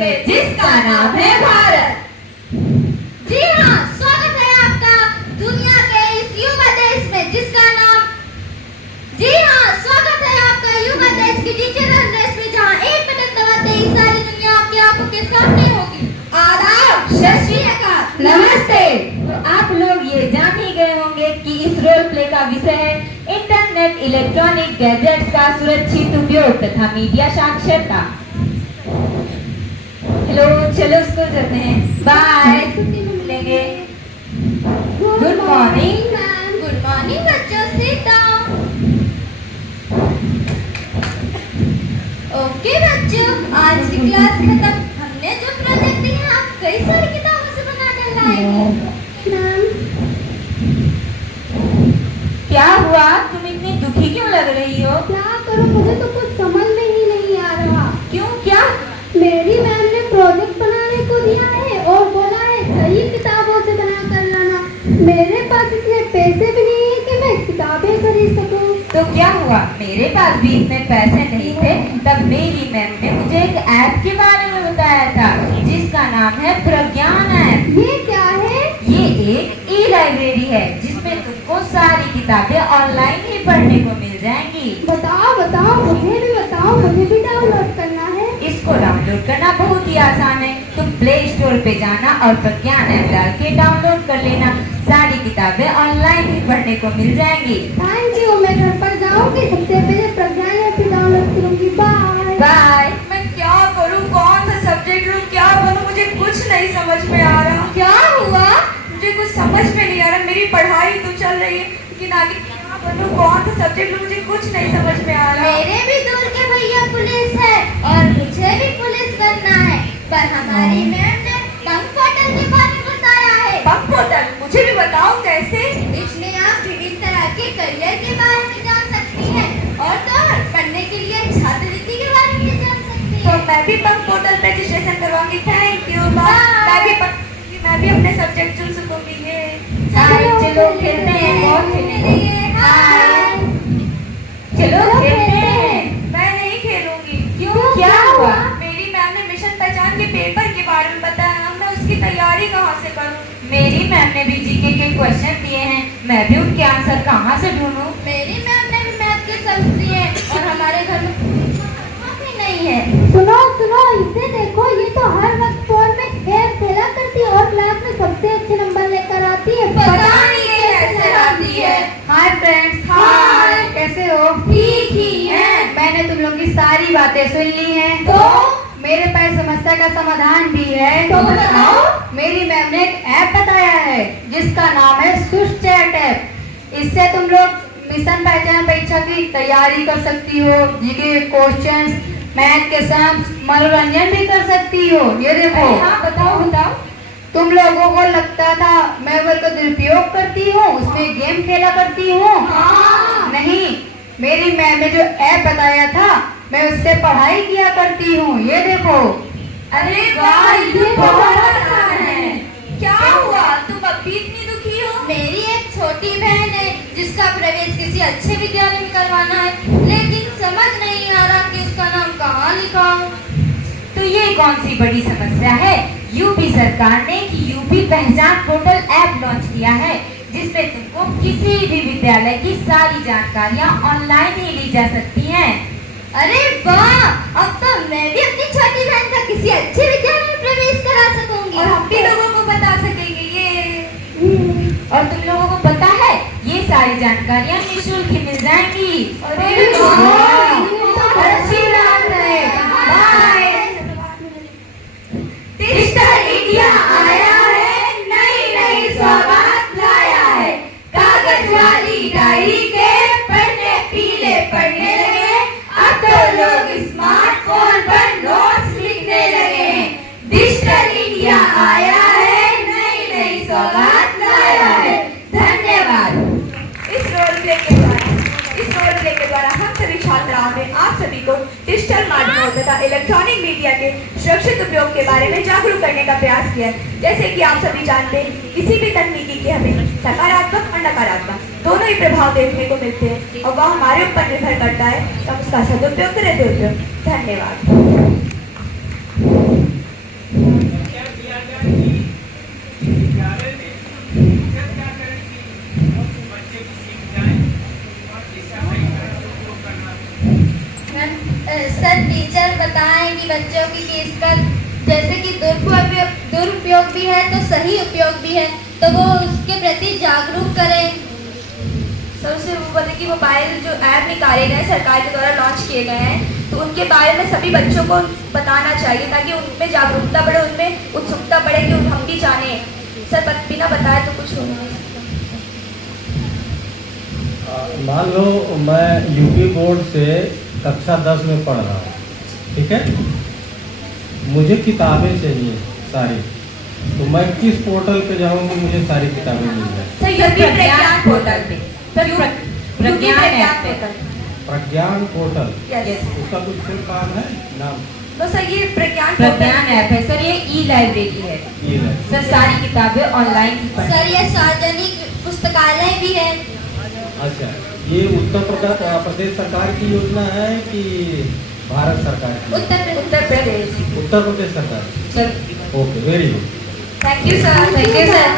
में जिसका नाम है भारत। जी हाँ, स्वागत है आपका दुनिया के इस युवा देश में जिसका नाम स्वागत है आपका युवा देश की डिजिटल देश में जहाँ एक बटन दबाते ही सारी दुनिया आपकी आंखों के सामने होगी। आदाब, सत श्री अकाल, नमस्ते। तो आप लोग ये जान ही गए होंगे कि इस रोल प्ले का विषय है इंटरनेट, इलेक्ट्रॉनिक गैजेट्स का सुरक्षित उपयोग तथा मीडिया साक्षरता। हेलो, चलो स्कूल चलते हैं। बाय, मिलेंगे। Good morning ma'am. Good morning बच्चों, सिट डाउन। ओके बच्चों, आज की क्लास खत्म। हमने जो प्रोजेक्ट दिया आप कई सारी किताबों से बना कर लाए थे। मैम, क्या हुआ? तुम इतनी दुखी क्यों लग रही हो? क्या करूं, मुझे तो कुछ समझ में ही नहीं आ रहा। क्यों, क्या? मेरी मैम ने प्रोजेक्ट बनाने को दिया है और बोला है सही किताबों से बना कर लाना। मेरे पास इतने पैसे भी नहीं है कि मैं किताबें खरीद सकूं। तो क्या हुआ? मेरे पास भी इतने पैसे नहीं थे, तब मेरी मैम ने मुझे एक ऐप के बारे में बताया था जिसका नाम है प्रज्ञान ऐप। ये क्या है? ये एक ई लाइब्रेरी है जिसमें तुमको सारी किताबें ऑनलाइन ही पढ़ने को मिल जाएंगी। बताओ बताओ, मुझे भी बताओ, मुझे भी डाउनलोड करना है। इसको डाउनलोड करना बहुत ही आसान है। तुम प्ले स्टोर पे जाना और प्रज्ञान ऐप डाल के डाउनलोड कर लेना। सारी किताबें ऑनलाइन ही पढ़ने को मिल जाएंगी। थैंक यू, मैं घर पर जाऊंगी, सबसे पहले प्रज्ञान ऐप डाउनलोड करूंगी। Bye bye. मैं क्या करूं, कौन सा सब्जेक्ट लूं, क्या बनूं, मुझे कुछ नहीं समझ में आ रहा। क्या हुआ? मुझे कुछ समझ में नहीं आ रहा। मेरी पढ़ाई तो चल रही है लेकिन आगे क्या बनूं, कौन सा सब्जेक्ट लूं, मुझे कुछ नहीं समझ में आ रहा। मेरे भी दूर के भैया पुलिस है और मुझे भी पुलिस बनना है, पर हमारी मैम ने बंक होटल के बारे में बताया है। बंक होटल, मुझे भी बताओ कैसे। इसमें आप विभिन्न तरह के करियर के बारे में जान सकती हैं और तो और पढ़ने के लिए छात्रवृत्ति के बारे में जान सकती तो हैं। मैं भी बंक होटल पे रजिस्ट्रेशन करवाऊंगी। Thank you. मैं भी अपने सब्जेक्ट चुन सकूंगी। ये चलो खेलते हैं, बहुत खेलेंगे। हाय। चलो खेलते हैं। मैं नहीं खेलूंगी। क्यों, क्या हुआ? मेरी मैम ने मिशन पहचान के पेपर के बारे में बताया, अब मैं उसकी तैयारी कहाँ से करूँ। मेरी मैम ने भी जीके के क्वेश्चन दिए हैं, मैं भी उनके आंसर कहाँ से ढूंढूं? मेरी मैम ने भी मैथ के सब्जेक्ट दिए हैं और हमारे घर में भी नहीं है। सुनो सुनो, इसे देखो, ये तो हर वक्त फोन में गेम खेला करती है और क्लास में सबसे अच्छे नंबर लेकर आती है। पता नहीं ये कैसे आती है। हाय फ्रेंड्स, हाय। कैसे हो? ठीक ही है। मैंने तुम लोग की सारी बातें सुन ली हैं। तो मेरे पास समस्या का समाधान भी है। तो बताओ। मेरी मैम ने एक ऐप बताया है जिसका नाम है सुश चैट ऐप। इससे तुम लोग मिशन पहचान परीक्षा की तैयारी कर सकती हो, जीके क्वेश्चंस, मैथ के सम, मनोरंजन भी कर सकती हो। ये देखो। हाँ, बताओ बताओ। तुम लोगों को लगता था मैं मोबाइल का दुरुपयोग करती हूँ, उसमें गेम खेला करती हूँ। हाँ। नहीं, मेरी मैम ने जो ऐप बताया था मैं उससे पढ़ाई किया करती हूँ। ये देखो। अरे वाह, ये तो बहुत आसान है। क्या हुआ, तुम अब भी इतनी दुखी हो? मेरी एक छोटी बहन है जिसका प्रवेश किसी अच्छे विद्यालय में करवाना है, लेकिन समझ नहीं आ रहा कि उसका नाम कहाँ लिखाऊं। तो ये कौन सी बड़ी समस्या है? यूपी सरकार ने यूपी पहचान पोर्टल ऐप लॉन्च किया है जिसमें तुमको किसी भी विद्यालय की सारी जानकारियाँ ऑनलाइन ही ली जा सकती हैं। अरे वाह, अब तो मैं भी अपनी छोटी बहन का किसी अच्छे विद्यालय में प्रवेश करा सकूंगी और हम भी लोगों को बता सकेंगे ये। और तुम लोगों को पता है ये सारी जानकारियाँ निःशुल्क ही मिल जाएंगी। अरे वाह, अच्छी बात है। बाय। डिजिटल इंडिया आया है, नई नई सौगात लाया है। कागज वाली डायरी के पन्ने पीले पड़ने लगे, अब तो लोग स्मार्टफोन पर नोट्स लिखने लगे हैं। डिजिटल इंडिया आया है, नई नई सौगात लाया है। धन्यवाद। इस रोल प्ले के द्वारा हम सभी छात्राओं ने आप सभी को डिजिटल माध्यमों तथा इलेक्ट्रॉनिक मीडिया के सुरक्षित उपयोग के बारे में जागरूक करने का प्रयास किया है। जैसे कि आप सभी जानते हैं, किसी भी तकनीकी के हमें सकारात्मक और नकारात्मक दोनों ही प्रभाव देखने को मिलते हैं और वह हमारे ऊपर निर्भर करता है कि हम उसका सदुपयोग करें दुरुपयोग। धन्यवाद। सर टीचर बताएं कि बच्चों की फीस पर जैसे कि दुरुपयोग भी है तो सही उपयोग भी है, तो वो उसके प्रति जागरूक करें। सर उसे वो बोले कि मोबाइल जो ऐप निकाले गए सरकार के द्वारा लॉन्च किए गए हैं, तो उनके बारे में सभी बच्चों को बताना चाहिए ताकि उनमें जागरूकता बढ़े, उनमें उत्सुकता बढ़े कि हम भी जाने। सर बिना बताए तो कुछ हो नहीं। मान लो मैं यूपी बोर्ड से कक्षा 10 में पढ़ रहा हूँ, ठीक है, मुझे किताबें चाहिए सारी, तो मैं किस पोर्टल पे जाऊँ कि मुझे सारी किताबें मिल जाए? सर यूपी प्रज्ञान पोर्टल पे। सर प्रज्ञान ऐप पे। प्रज्ञान पोर्टल, यस। उसका कुछ फिर काम है नाम? तो सर ये प्रज्ञान ऐप है सर, ये ई लाइब्रेरी है ये है। सर, सारी किताबें ऑनलाइन ही पढ़ें। सर ये सार्वजनिक पुस्तकालय भी है। अच्छा, ये उत्तर प्रदेश सरकार की योजना है कि भारत सरकार की? उत्तर प्रदेश। उत्तर प्रदेश सरकार। Sir okay, very good. Thank you sir. Thank you sir.